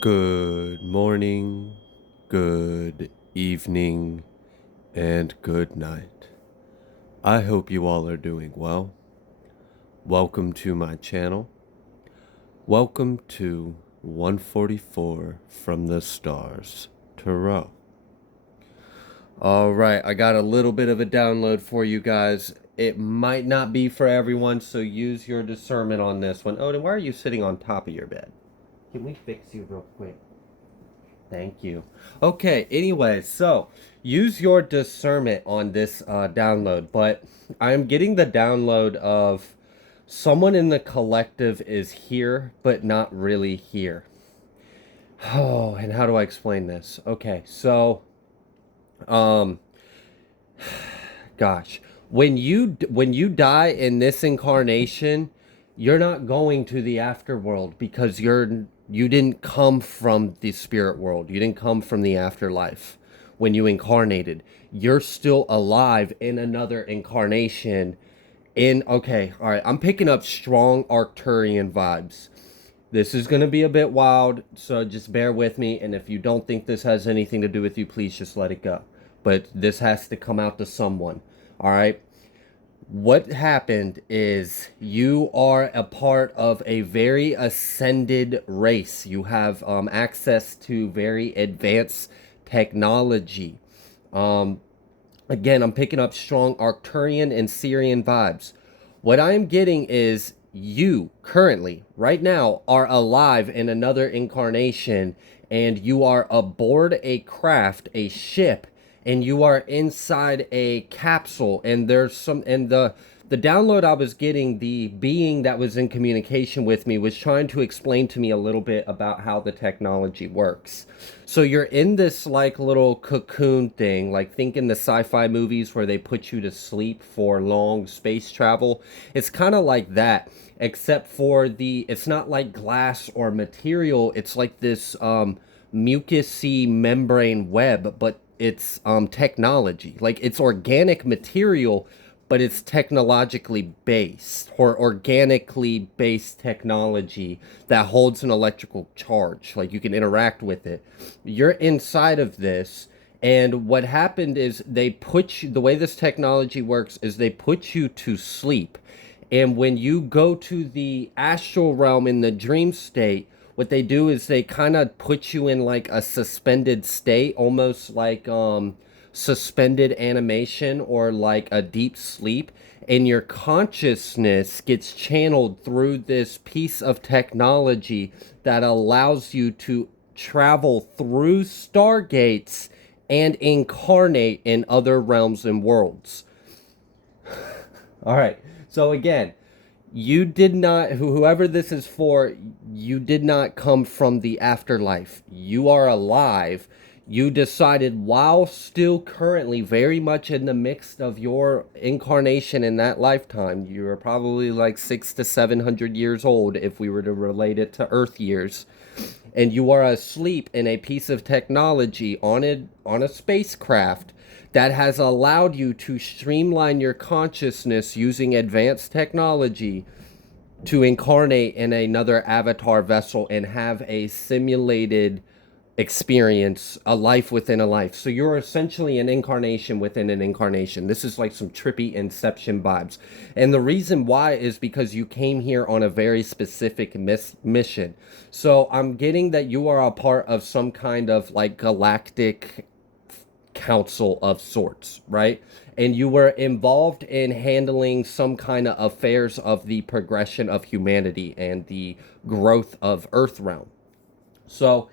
Good morning, good evening, and good night. I hope you all are doing well. Welcome to my channel. Welcome to 144 from the Stars Tarot. Alright, I got a little bit of a download for you guys. It might not be for everyone, so use your discernment on this one. Odin, why are you sitting on top of your bed? Can we fix you real quick? Thank you. Okay, anyway, so use your discernment on this download, but I'm getting the download of someone in the collective is here, but not really here. Oh, and how do I explain this? Okay, so, um, gosh, when you die in this incarnation, you're not going to the afterworld because you didn't come from the spirit world. You didn't come from the afterlife when you incarnated. You're still alive in another incarnation. Okay, all right, I'm picking up strong Arcturian vibes. This is going to be a bit wild, so just bear with me. And if you don't think this has anything to do with you, please just let it go. But this has to come out to someone. All right. What happened is you are a part of a very ascended race. You have access to very advanced technology. Um, Again, I'm picking up strong Arcturian and Syrian vibes. What I am getting is you currently, right now, are alive in another incarnation and you are aboard a craft, a ship, and you are inside a capsule. And the download I was getting, the being that was in communication with me was trying to explain to me a little bit about how the technology works. So you're in this like little cocoon thing, like think in the sci-fi movies where they put you to sleep for long space travel. It's kind of like that, except for it's not like glass or material. It's like this mucousy membrane web, but it's technology. Like it's organic material, but it's technologically based or organically based technology that holds an electrical charge. Like you can interact with it. You're inside of this. And what happened is the way this technology works is they put you to sleep. And when you go to the astral realm in the dream state, what they do is they kind of put you in like a suspended state, almost like suspended animation or like a deep sleep, and your consciousness gets channeled through this piece of technology that allows you to travel through stargates and incarnate in other realms and worlds. All right. So again, you did not, whoever this is for, you did not come from the afterlife. You are alive. You decided while still currently very much in the mix of your incarnation in that lifetime, you are probably like 600 to 700 years old if we were to relate it to Earth years. And you are asleep in a piece of technology on a spacecraft that has allowed you to streamline your consciousness using advanced technology to incarnate in another avatar vessel and have a simulated experience, a life within a life. So you're essentially an incarnation within an incarnation. This is like some trippy Inception vibes. And the reason why is because you came here on a very specific mission. So I'm getting that you are a part of some kind of like galactic council of sorts, right? And you were involved in handling some kind of affairs of the progression of humanity and the growth of Earth realm. So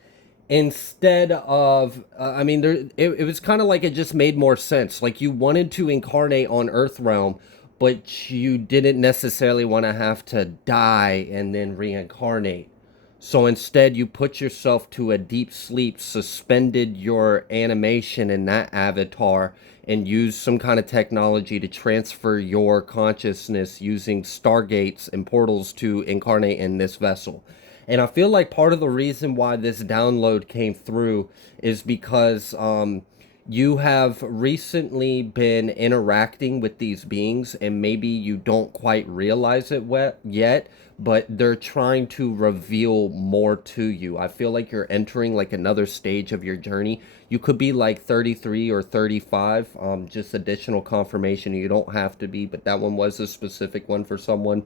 instead of, I mean, it was kind of like it just made more sense. Like you wanted to incarnate on Earth realm, but you didn't necessarily want to have to die and then reincarnate. So instead, you put yourself to a deep sleep, suspended your animation in that avatar, and used some kind of technology to transfer your consciousness using stargates and portals to incarnate in this vessel. And I feel like part of the reason why this download came through is because you have recently been interacting with these beings and maybe you don't quite realize it yet, but they're trying to reveal more to you. I feel like you're entering like another stage of your journey. You could be like 33 or 35, just additional confirmation. You don't have to be, but that one was a specific one for someone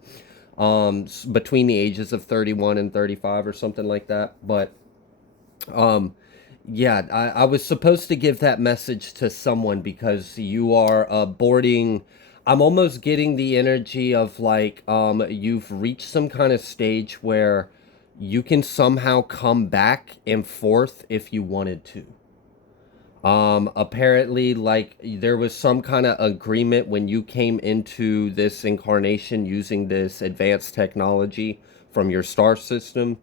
between the ages of 31 and 35 or something like that. But um, yeah, I was supposed to give that message to someone because you are boarding. I'm almost getting the energy of like you've reached some kind of stage where you can somehow come back and forth if you wanted to. Apparently, like there was some kind of agreement when you came into this incarnation using this advanced technology from your star system.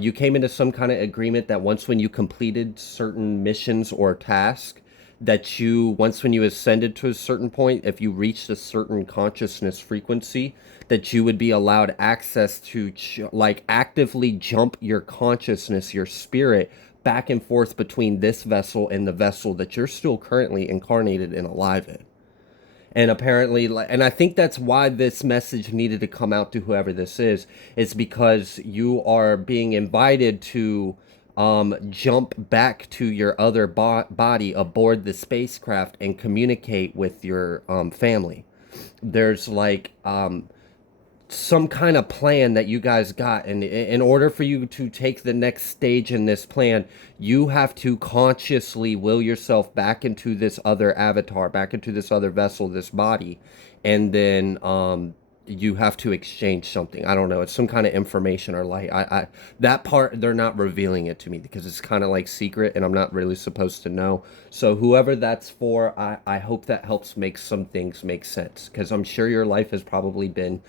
You came into some kind of agreement that once when you completed certain missions or tasks, that you, once when you ascended to a certain point, if you reached a certain consciousness frequency, that you would be allowed access to like actively jump your consciousness, your spirit back and forth between this vessel and the vessel that you're still currently incarnated and alive in. And apparently, like, and I think that's why this message needed to come out to whoever this is because you are being invited to jump back to your other body aboard the spacecraft and communicate with your family. There's like some kind of plan that you guys got, and in order for you to take the next stage in this plan, you have to consciously will yourself back into this other avatar, back into this other vessel, this body, and then you have to exchange something. I don't know, it's some kind of information or light. I that part they're not revealing it to me because it's kind of like secret and I'm not really supposed to know. So whoever that's for, I hope that helps make some things make sense, because I'm sure your life has probably been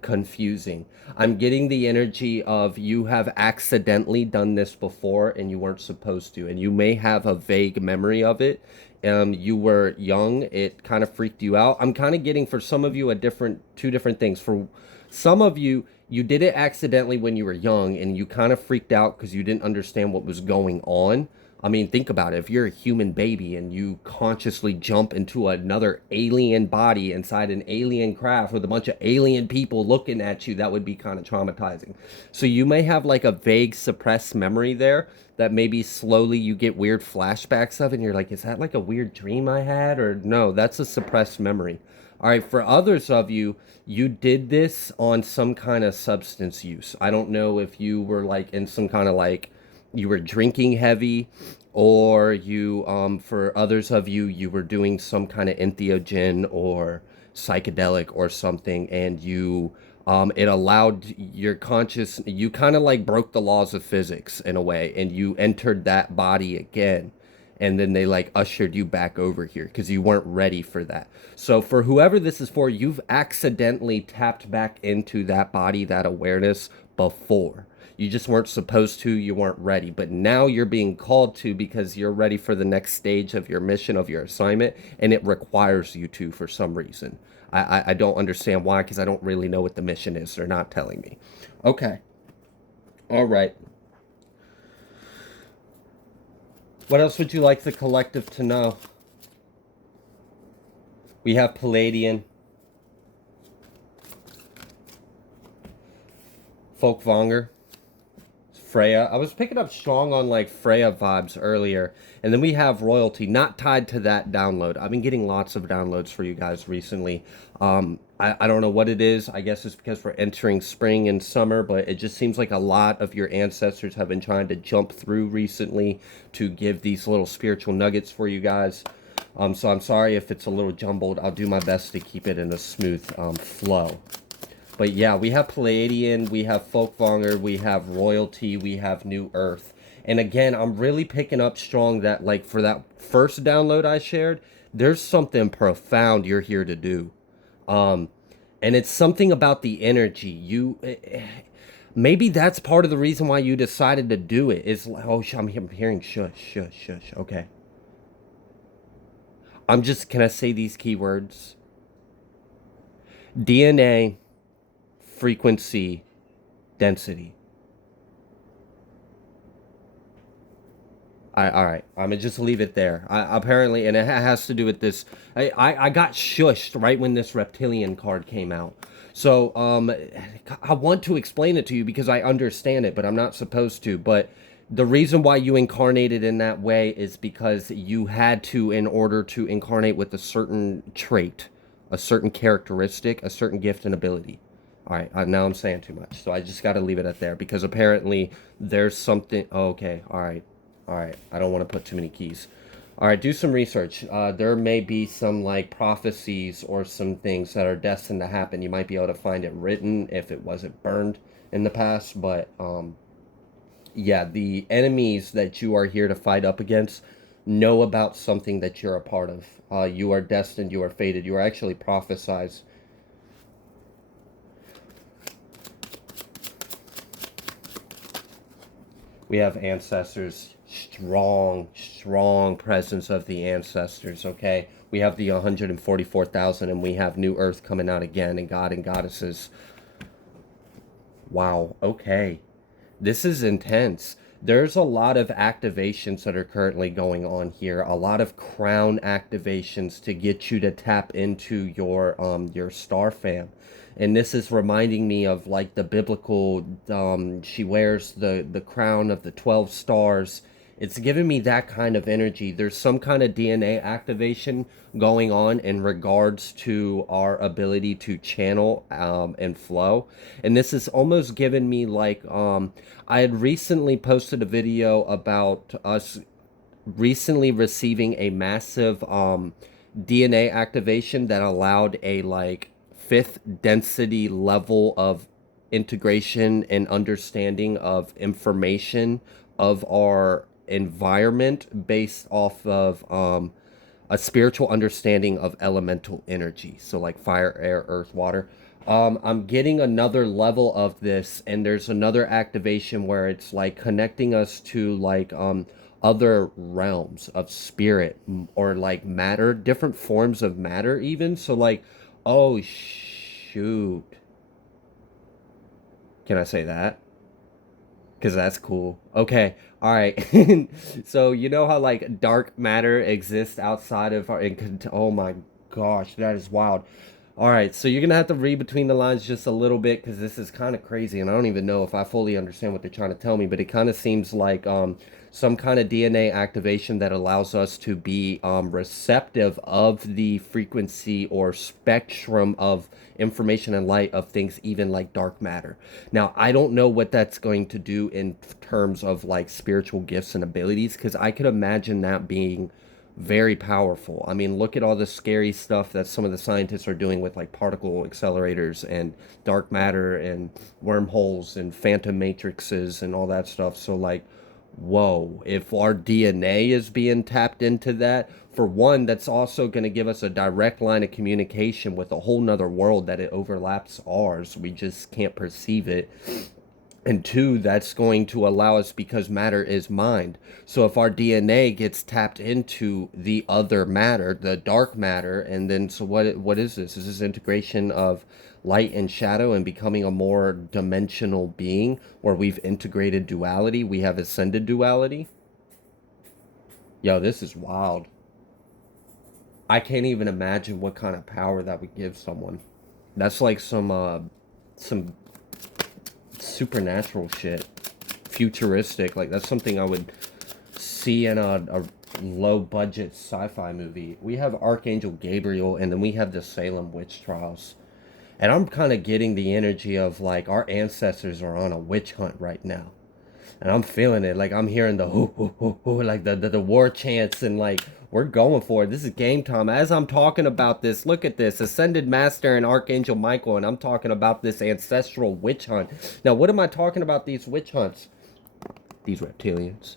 confusing. I'm getting the energy of you have accidentally done this before and you weren't supposed to, and you may have a vague memory of it. You were young, it kind of freaked you out. I'm kind of getting for some of you a different, two different things. For some of you, you did it accidentally when you were young and you kind of freaked out because you didn't understand what was going on. I mean, think about it. If you're a human baby and you consciously jump into another alien body inside an alien craft with a bunch of alien people looking at you, that would be kind of traumatizing. So you may have like a vague suppressed memory there that maybe slowly you get weird flashbacks of, and you're like, is that like a weird dream I had? Or no, that's a suppressed memory. All right, for others of you, you did this on some kind of substance use. I don't know if you were like in some kind of like you were drinking heavy, or you for others of you, you were doing some kind of entheogen or psychedelic or something, and you it allowed your conscious, you kind of like broke the laws of physics in a way, and you entered that body again, and then they like ushered you back over here because you weren't ready for that. So for whoever this is for, you've accidentally tapped back into that body, that awareness before. You just weren't supposed to, you weren't ready. But now you're being called to because you're ready for the next stage of your mission, of your assignment, and it requires you to for some reason. I don't understand why, because I don't really know what the mission is. They're not telling me. Okay. All right. What else would you like the collective to know? We have Palladian, Folkvanger, Freya. I was picking up strong on like Freya vibes earlier. And then we have Royalty, not tied to that download. I've been getting lots of downloads for you guys recently. I don't know what it is. I guess it's because we're entering spring and summer, but it just seems like a lot of your ancestors have been trying to jump through recently to give these little spiritual nuggets for you guys. So I'm sorry if it's a little jumbled. I'll do my best to keep it in a smooth flow. But yeah, we have Palladian, we have Folkvanger, we have Royalty, we have New Earth. And again, I'm really picking up strong that like for that first download I shared, there's something profound you're here to do. And it's something about the energy. Maybe that's part of the reason why you decided to do it. Is oh, I'm hearing shush, shush, shush. Okay. Can I say these keywords? DNA, frequency, density. All right. I'm gonna just leave it there. Apparently, and it has to do with this. I got shushed right when this reptilian card came out. So I want to explain it to you because I understand it, but I'm not supposed to. But the reason why you incarnated in that way is because you had to, in order to incarnate with a certain trait, a certain characteristic, a certain gift and ability. All right, now I'm saying too much, so I just got to leave it at there because apparently there's something. Oh, okay, all right, all right. I don't want to put too many keys. All right, do some research. There may be some like prophecies or some things that are destined to happen. You might be able to find it written if it wasn't burned in the past, but yeah, the enemies that you are here to fight up against know about something that you're a part of. You are destined. You are fated. You are actually prophesized. We have ancestors, strong presence of the ancestors, okay? We have the 144,000 and we have New Earth coming out again and God and goddesses. Wow, okay. This is intense. There's a lot of activations that are currently going on here. A lot of crown activations to get you to tap into your star fam. And this is reminding me of like the biblical she wears the crown of the 12 stars. It's giving me that kind of energy. There's some kind of DNA activation going on in regards to our ability to channel and flow. And this is almost giving me like I had recently posted a video about us recently receiving a massive DNA activation that allowed a like fifth density level of integration and understanding of information of our environment based off of a spiritual understanding of elemental energy. So like fire, air, earth, water. I'm getting another level of this, and there's another activation where it's like connecting us to like other realms of spirit or like matter, different forms of matter even. So like, oh shoot. Can I say that? Because that's cool. Okay. All right. So you know how like dark matter exists outside of our oh my gosh, that is wild. All right, so you're gonna have to read between the lines just a little bit because this is kind of crazy, and I don't even know if I fully understand what they're trying to tell me. But it kind of seems like some kind of DNA activation that allows us to be receptive of the frequency or spectrum of information and light of things, even like dark matter. Now, I don't know what that's going to do in terms of like spiritual gifts and abilities, because I could imagine that being very powerful. I mean, look at all the scary stuff that some of the scientists are doing with like particle accelerators and dark matter and wormholes and phantom matrices and all that stuff. So like, whoa, if our DNA is being tapped into that, for one, that's also going to give us a direct line of communication with a whole nother world that it overlaps ours. We just can't perceive it. And two, that's going to allow us, because matter is mind. So if our DNA gets tapped into the other matter, the dark matter, and then so what is this? Is this integration of light and shadow and becoming a more dimensional being where we've integrated duality? We have ascended duality? Yo, this is wild. I can't even imagine what kind of power that would give someone. That's like some supernatural shit, futuristic. Like that's something I would see in a low budget sci-fi movie. We have Archangel Gabriel, and then we have the Salem witch trials, and I'm kind of getting the energy of like our ancestors are on a witch hunt right now, and I'm feeling it. Like I'm hearing the hoo hoo hoo hoo, like the war chants, and like we're going for it. This is game time. As I'm talking about this, look at this: Ascended Master and Archangel Michael, and I'm talking about this ancestral witch hunt. Now, what am I talking about? These witch hunts, these reptilians,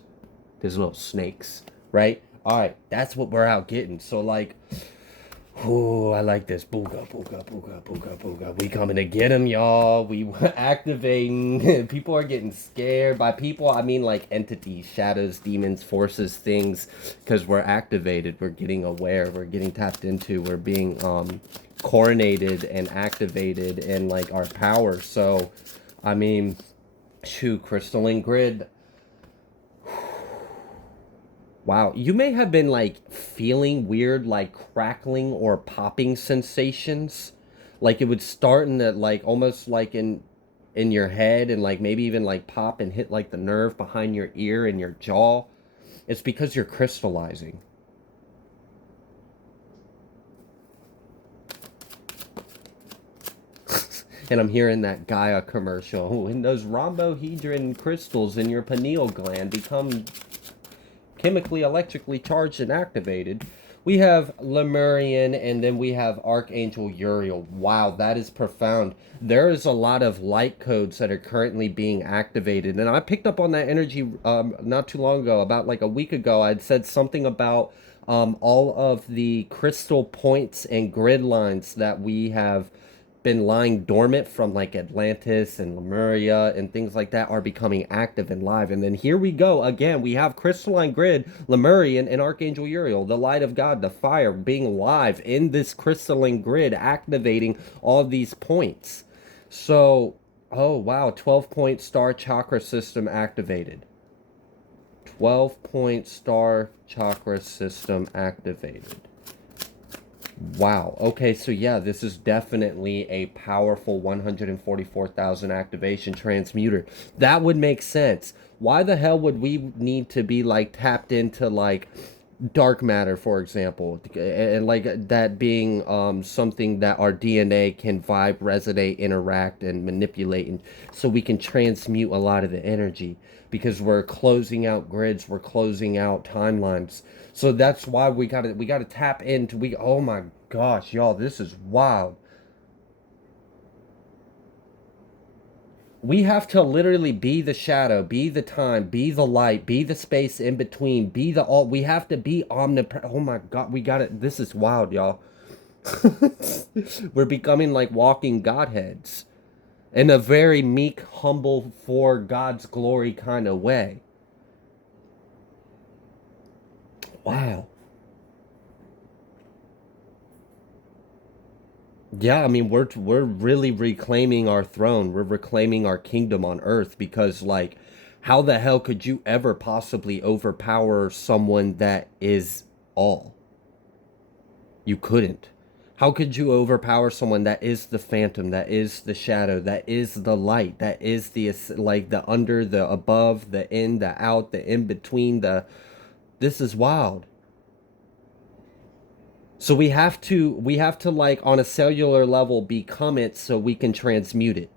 these little snakes, right? All right, that's what we're out getting. So like, oh, I like this. Booga, booga, booga, booga, booga. We coming to get them, y'all. We activating. People are getting scared. By people, I mean like entities, shadows, demons, forces, things. Because we're activated. We're getting aware. We're getting tapped into. We're being coronated and activated in like our power. So, I mean, shoot, crystalline grid. Wow, you may have been like feeling weird, like crackling or popping sensations. Like it would start in the like almost like in your head and like maybe even like pop and hit like the nerve behind your ear and your jaw. It's because you're crystallizing. And I'm hearing that Gaia commercial. When those rhombohedron crystals in your pineal gland become chemically, electrically charged and activated, we have Lemurian and then we have Archangel Uriel. Wow, that is profound. There is a lot of light codes that are currently being activated. And I picked up on that energy not too long ago, about like a week ago. I'd said something about all of the crystal points and grid lines that we have been lying dormant from like Atlantis and Lemuria and things like that are becoming active and live. And then here we go again. We have Crystalline Grid, Lemurian, and Archangel Uriel, the light of God, the fire, being live in this crystalline grid, activating all these points. So, oh wow, 12-point star chakra system activated. 12-point star chakra system activated. Wow. Okay, so yeah, this is definitely a powerful 144,000 activation transmuter. That would make sense. Why the hell would we need to be like tapped into like dark matter, for example, and like that being something that our DNA can vibe, resonate, interact, and manipulate, and so we can transmute a lot of the energy because we're closing out grids, we're closing out timelines. So that's why we gotta tap into we. Oh my gosh, y'all, this is wild. We have to literally be the shadow, be the time, be the light, be the space in between, be the all. We have to be omnipresent. Oh my God, we got it. This is wild, y'all. We're becoming like walking godheads in a very meek, humble, for God's glory kind of way. Wow. Yeah, I mean we're really reclaiming our throne. We're reclaiming our kingdom on earth because like how the hell could you ever possibly overpower someone that is all? You couldn't. How could you overpower someone that is the phantom, that is the shadow, that is the light, that is the like the under, the above, the in, the out, the in between, the this is wild. So we have to like on a cellular level become it so we can transmute it.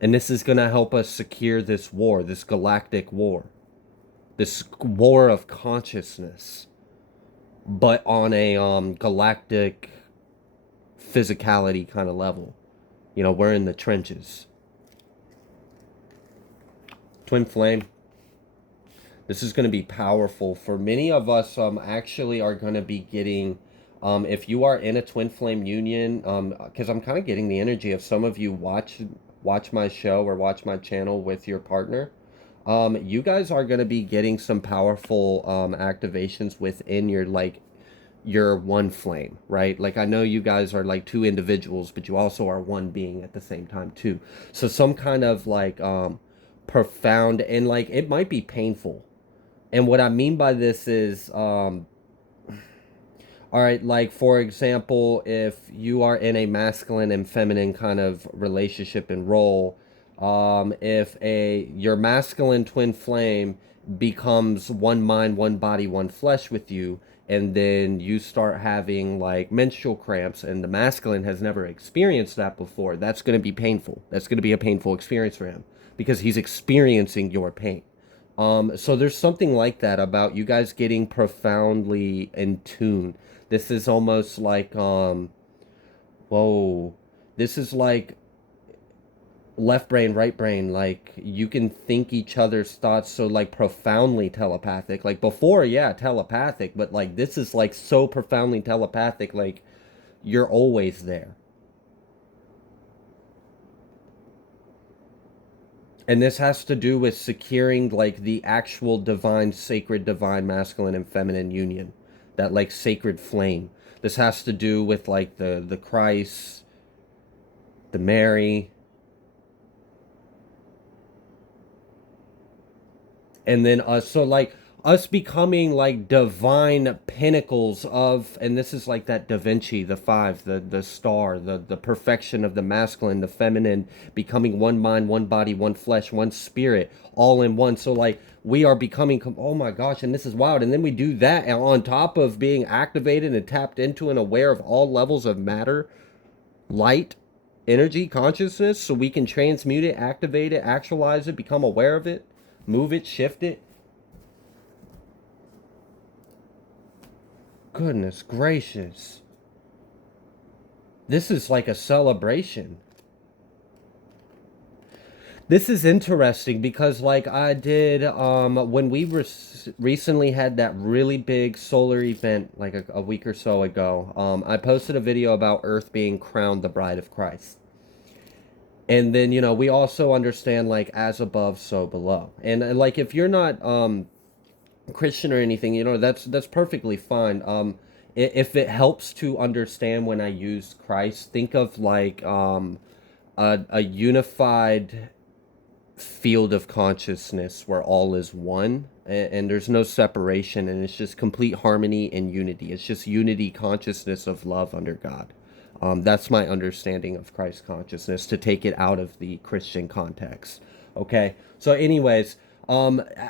And this is going to help us secure this war, this galactic war, this war of consciousness, but on a galactic physicality kind of level. You know, we're in the trenches. Twin flame. This is going to be powerful for many of us. Actually, are going to be getting. If you are in a twin flame union, because I'm kind of getting the energy of some of you watch my show or watch my channel with your partner. You guys are going to be getting some powerful activations within your like your one flame, right? Like I know you guys are like two individuals, but you also are one being at the same time too. So some kind of like profound and like it might be painful. And what I mean by this is all right, like for example, if you are in a masculine and feminine kind of relationship and role, if a your masculine twin flame becomes one mind, one body, one flesh with you, and then you start having like menstrual cramps, and the masculine has never experienced that before, that's going to be painful. That's going to be a painful experience for him because he's experiencing your pain. So there's something like that about you guys getting profoundly in tune. This is almost like whoa. This is like left brain, right brain. Like you can think each other's thoughts so like profoundly telepathic. Like before, yeah, telepathic, but like this is like so profoundly telepathic, like you're always there. And this has to do with securing like the actual divine, sacred, divine, masculine and feminine union. That like sacred flame. This has to do with like the Christ, the Mary. And then so like us becoming like divine pinnacles of, and this is like that Da Vinci, the five, the star, the perfection of the masculine, the feminine, becoming one mind, one body, one flesh, one spirit, all in one. So like we are becoming, oh my gosh, and this is wild. And then we do that, and on top of being activated and tapped into and aware of all levels of matter, light, energy, consciousness, so we can transmute it, activate it, actualize it, become aware of it, move it, shift it. Goodness gracious. This is like a celebration. This is interesting because like I did when we recently had that really big solar event like a week or so ago. I posted a video about Earth being crowned the bride of Christ. And then, you know, we also understand like as above so below. And like if you're not Christian or anything, you know, that's perfectly fine. If it helps to understand when I use Christ, think of like a unified field of consciousness where all is one, and there's no separation, and it's just complete harmony and unity. It's just unity consciousness of love under God. That's my understanding of Christ consciousness, to take it out of the Christian context. Okay, so anyways,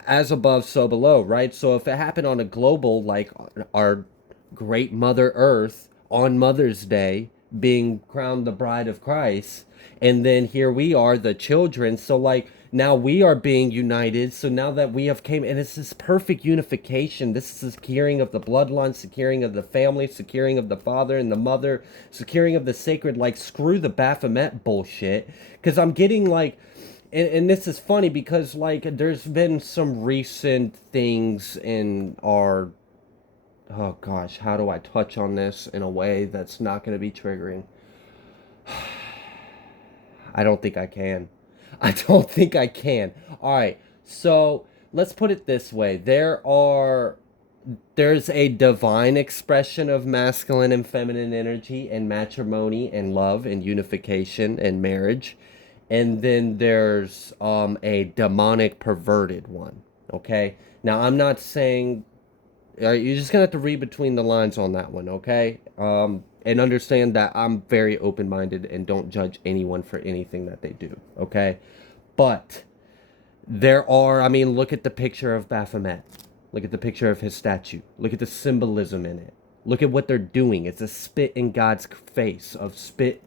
as above so below, right? So if it happened on a global, like our great mother earth on Mother's Day being crowned the bride of Christ, and then here we are, the children, so like now we are being united. So now that we have came, and it's this perfect unification, this is the securing of the bloodline, securing of the family, securing of the father and the mother, securing of the sacred. Like screw the Baphomet bullshit, because I'm getting like, and this is funny because like there's been some recent things in our, oh gosh, how do I touch on this in a way that's not going to be triggering? I don't think I can. I don't think I can. All right. So let's put it this way. There's a divine expression of masculine and feminine energy and matrimony and love and unification and marriage. And then there's a demonic perverted one. Okay. Now I'm not saying, you're just gonna have to read between the lines on that one, okay? And understand that I'm very open-minded and don't judge anyone for anything that they do, okay? But there are, I mean, look at the picture of Baphomet. Look at the picture of his statue. Look at the symbolism in it. Look at what they're doing. It's a spit in God's face of spit.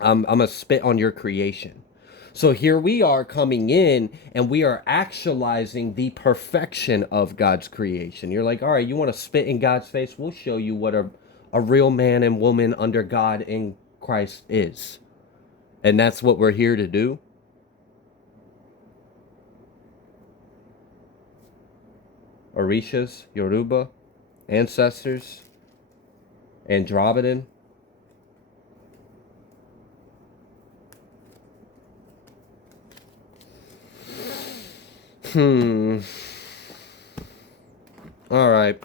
I'm a spit on your creation. So here we are coming in and we are actualizing the perfection of God's creation. You're like, all right, you want to spit in God's face? We'll show you what a real man and woman under God in Christ is. And that's what we're here to do. Orishas, Yoruba, ancestors, Andromedan. All right.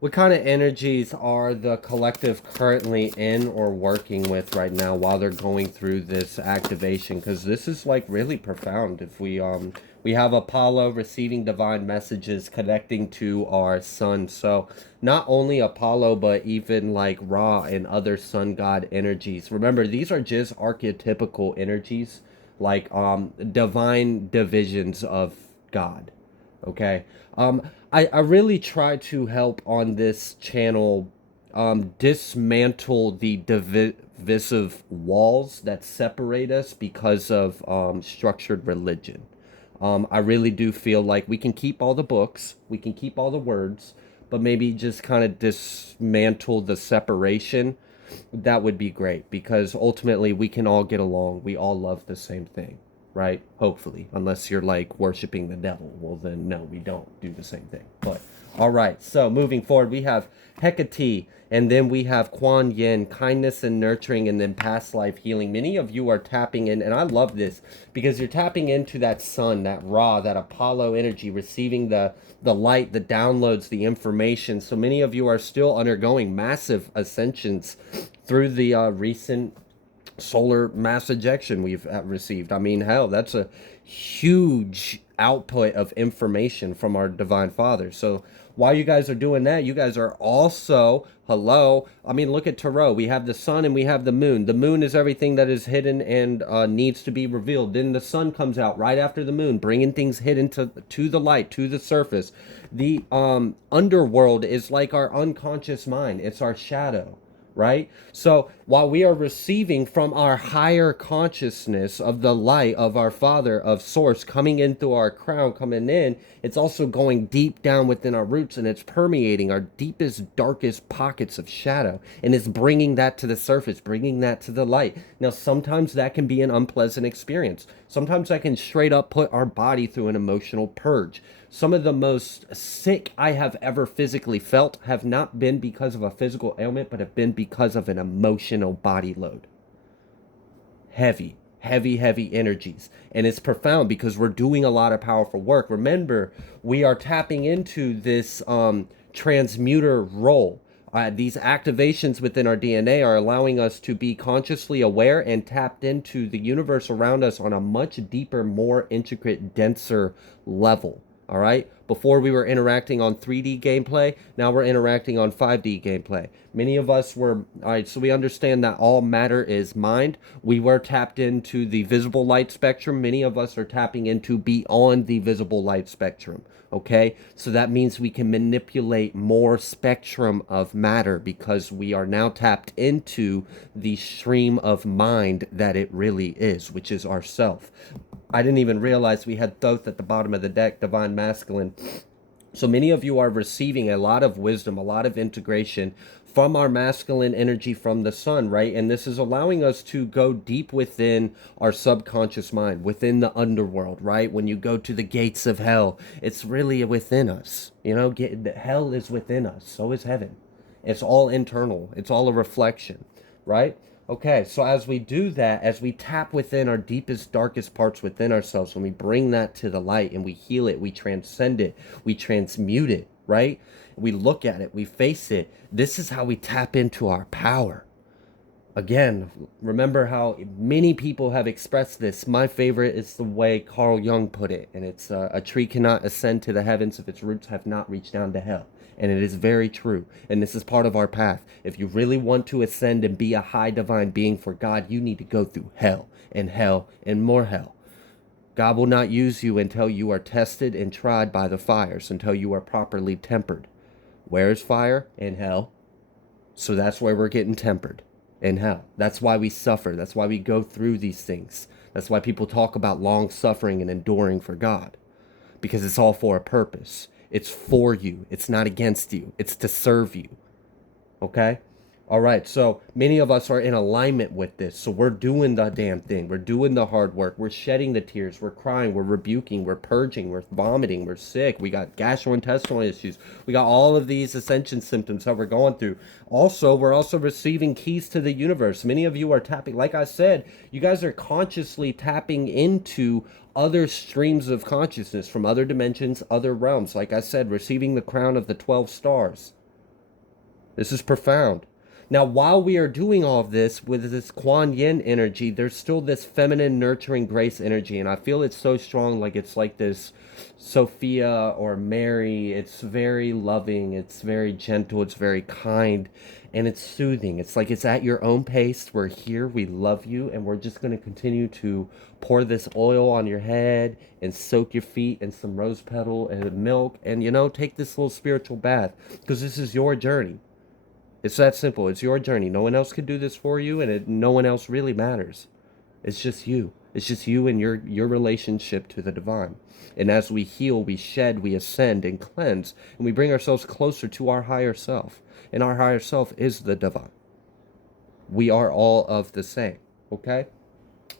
What kind of energies are the collective currently in or working with right now while they're going through this activation? Because this is like really profound. If we have Apollo receiving divine messages connecting to our sun. So not only Apollo, but even like Ra and other sun god energies. Remember, these are just archetypical energies, like divine divisions of God. Okay. I really try to help on this channel dismantle the divisive walls that separate us because of structured religion. I really do feel like we can keep all the books, we can keep all the words, but maybe just kind of dismantle the separation. That would be great, because ultimately we can all get along. We all love the same thing, right? Hopefully, unless you're like worshiping the devil. Well, then no, we don't do the same thing. But all right, so moving forward, we have Hecate, and then we have Kuan Yin, kindness and nurturing, and then past life healing. Many of you are tapping in, and I love this because you're tapping into that sun, that Ra, that Apollo energy, receiving the light, the downloads, the information. So many of you are still undergoing massive ascensions through the recent solar mass ejection we've received. I mean, hell, that's a huge output of information from our divine father. So while you guys are doing that, you guys are also, hello, I mean, look at tarot. We have the sun and we have the moon. The moon is everything that is hidden and needs to be revealed. Then the sun comes out right after the moon, bringing things hidden to the light, to the surface. The underworld is like our unconscious mind. It's our shadow, right? So while we are receiving from our higher consciousness of the light of our Father, of Source, coming in through our crown, coming in, it's also going deep down within our roots, and it's permeating our deepest, darkest pockets of shadow, and it's bringing that to the surface, bringing that to the light. Now, sometimes that can be an unpleasant experience. Sometimes that can straight up put our body through an emotional purge. Some of the most sick I have ever physically felt have not been because of a physical ailment, but have been because of an emotional body load. Heavy, heavy, heavy energies. And it's profound because we're doing a lot of powerful work. Remember, we are tapping into this transmuter role. These activations within our DNA are allowing us to be consciously aware and tapped into the universe around us on a much deeper, more intricate, denser level. All right. Before we were interacting on 3D gameplay. Now we're interacting on 5D gameplay. Many of us were, all right, so we understand that all matter is mind. We were tapped into the visible light spectrum. Many of us are tapping into beyond the visible light spectrum. Okay. So that means we can manipulate more spectrum of matter because we are now tapped into the stream of mind that it really is, which is ourself. I didn't even realize we had Thoth at the bottom of the deck, Divine Masculine. So many of you are receiving a lot of wisdom, a lot of integration from our masculine energy from the sun, right? And this is allowing us to go deep within our subconscious mind, within the underworld, right? When you go to the gates of hell, it's really within us. You know, hell is within us. So is heaven. It's all internal. It's all a reflection, right? Okay, so as we do that, as we tap within our deepest, darkest parts within ourselves, when we bring that to the light and we heal it, we transcend it, we transmute it, right? We look at it, we face it. This is how we tap into our power. Again, remember how many people have expressed this. My favorite is the way Carl Jung put it, and it's a tree cannot ascend to the heavens if its roots have not reached down to hell. And it is very true. And this is part of our path. If you really want to ascend and be a high divine being for God, you need to go through hell and more hell. God will not use you until you are tested and tried by the fires, until you are properly tempered. Where is fire? In hell. So that's where we're getting tempered. In hell. That's why we suffer. That's why we go through these things. That's why people talk about long suffering and enduring for God. Because it's all for a purpose. It's for you. It's not against you. It's to serve you. Okay? All right. So many of us are in alignment with this. So we're doing the damn thing. We're doing the hard work. We're shedding the tears. We're crying. We're rebuking. We're purging. We're vomiting. We're sick. We got gastrointestinal issues. We got all of these ascension symptoms that we're going through. Also, we're also receiving keys to the universe. Many of you are tapping. Like I said, you guys are consciously tapping into other streams of consciousness from other dimensions, other realms. Like I said, receiving the crown of the 12 stars. This is profound. Now, while we are doing all of this with this Kuan Yin energy, there's still this feminine, nurturing grace energy. And I feel it's so strong, like it's like this Sophia or Mary. It's very loving. It's very gentle. It's very kind. And it's soothing. It's like it's at your own pace. We're here. We love you. And we're just going to continue to pour this oil on your head and soak your feet in some rose petal and milk. And, you know, take this little spiritual bath because this is your journey. It's that simple. It's your journey. No one else can do this for you, and no one else really matters. It's just you. It's just you and your relationship to the divine. And as we heal, we shed, we ascend and cleanse, and we bring ourselves closer to our higher self. And our higher self is the divine. We are all of the same. Okay?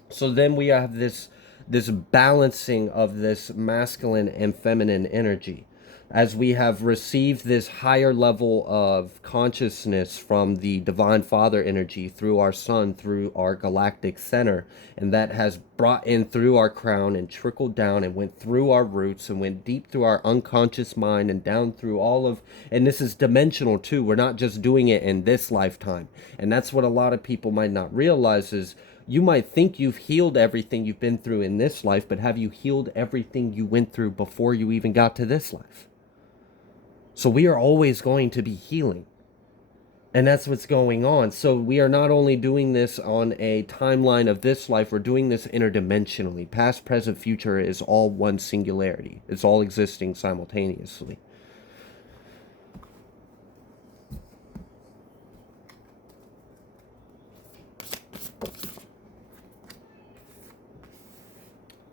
So then we have this balancing of this masculine and feminine energy. as we have received this higher level of consciousness from the Divine Father energy through our Sun, through our galactic center, and that has brought in through our crown and trickled down and went through our roots and went deep through our unconscious mind and down through all of, and this is dimensional too. We're not just doing it in this lifetime. And that's what a lot of people might not realize is, you might think you've healed everything you've been through in this life, but have you healed everything you went through before you even got to this life? So we are always going to be healing. And that's what's going on. So we are not only doing this on a timeline of this life, we're doing this interdimensionally. Past, present, future is all one singularity. It's all existing simultaneously.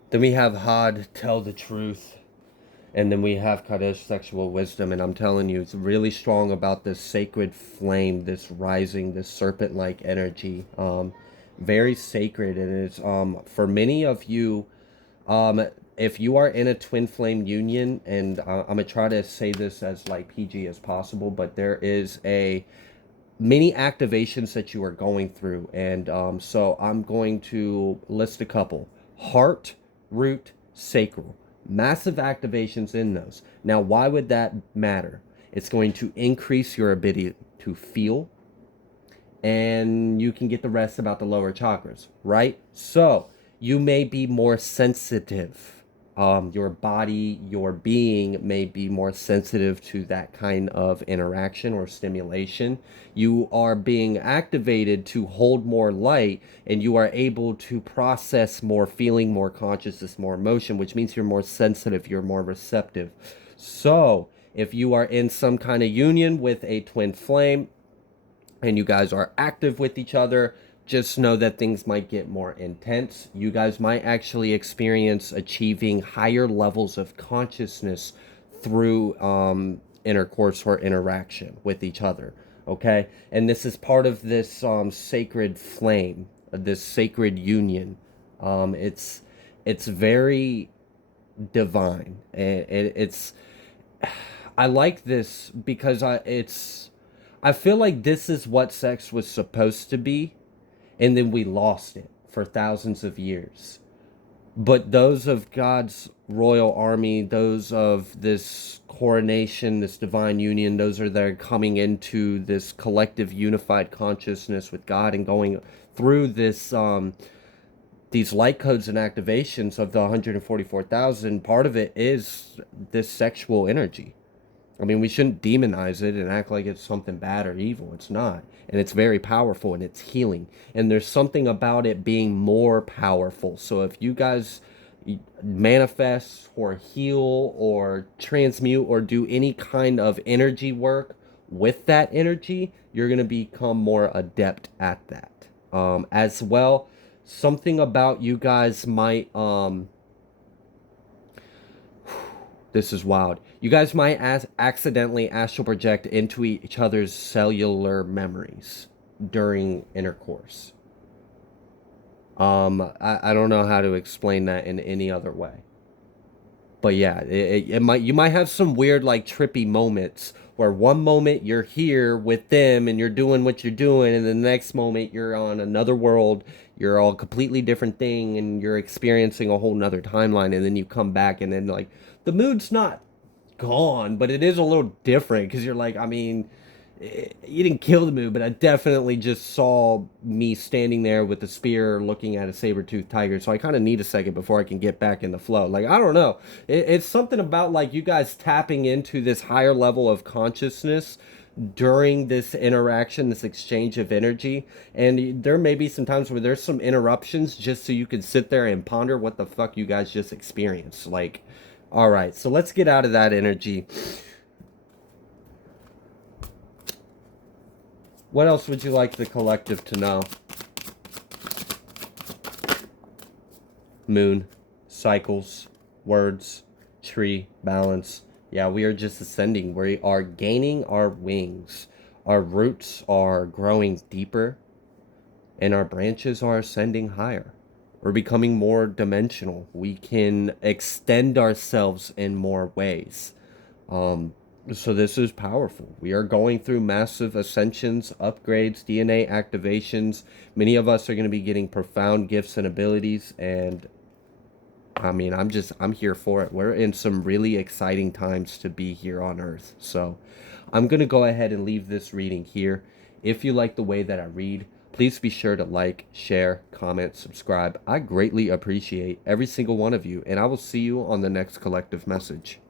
Then we have Had, tell the truth. And then we have Kadesh, sexual wisdom. And I'm telling you, it's really strong about this sacred flame, this rising, this serpent-like energy. Very sacred. And it's, for many of you, if you are in a twin flame union, and I'm going to try to say this as like PG as possible, but there is many activations that you are going through. And so I'm going to list a couple. Heart, root, sacral. Massive activations in those. Now, why would that matter? It's going to increase your ability to feel, and you can get the rest about the lower chakras, right? So you may be more sensitive. Your body, your being may be more sensitive to that kind of interaction or stimulation. You are being activated to hold more light, and you are able to process more feeling, more consciousness, more emotion, which means you're more sensitive, you're more receptive. So if you are in some kind of union with a twin flame and you guys are active with each other, just know that things might get more intense. You guys might actually experience achieving higher levels of consciousness through intercourse or interaction with each other. Okay? And this is part of this sacred flame, this sacred union. It's very divine. It's I like this because I feel like this is what sex was supposed to be, and then we lost it for thousands of years. But those of God's royal army, those of this coronation, this divine union, those are there coming into this collective unified consciousness with God and going through this these light codes and activations of the 144,000. Part of it is this sexual energy. I mean, we shouldn't demonize it and act like it's something bad or evil. It's not. And it's very powerful, and it's healing. And there's something about it being more powerful. So if you guys manifest or heal or transmute or do any kind of energy work with that energy, you're going to become more adept at that. As well, something about you guys might... this is wild. You guys might accidentally astral project into each other's cellular memories during intercourse. I don't know how to explain that in any other way. But yeah, it might, you might have some weird like trippy moments where one moment you're here with them and you're doing what you're doing, and the next moment you're on another world, you're all completely different thing, and you're experiencing a whole nother timeline, and then you come back and then like the mood's not gone, but it is a little different because you're like, I mean, you didn't kill the mood, but I definitely just saw me standing there with a spear looking at a saber-toothed tiger, so I kind of need a second before I can get back in the flow. Like, I don't know. It's something about, like, you guys tapping into this higher level of consciousness during this interaction, this exchange of energy, and there may be some times where there's some interruptions just so you can sit there and ponder what the fuck you guys just experienced. Like, all right, so let's get out of that energy. What else would you like the collective to know? Moon, cycles, words, tree, balance. Yeah, we are just ascending. We are gaining our wings. Our roots are growing deeper, and our branches are ascending higher. We're becoming more dimensional. We can extend ourselves in more ways. So this is powerful. We are going through massive ascensions, upgrades, DNA activations. Many of us are going to be getting profound gifts and abilities, and I mean, I'm here for it. We're in some really exciting times to be here on Earth. So I'm going to go ahead and leave this reading here. If you like the way that I read, please be sure to like, share, comment, subscribe. I greatly appreciate every single one of you, and I will see you on the next collective message.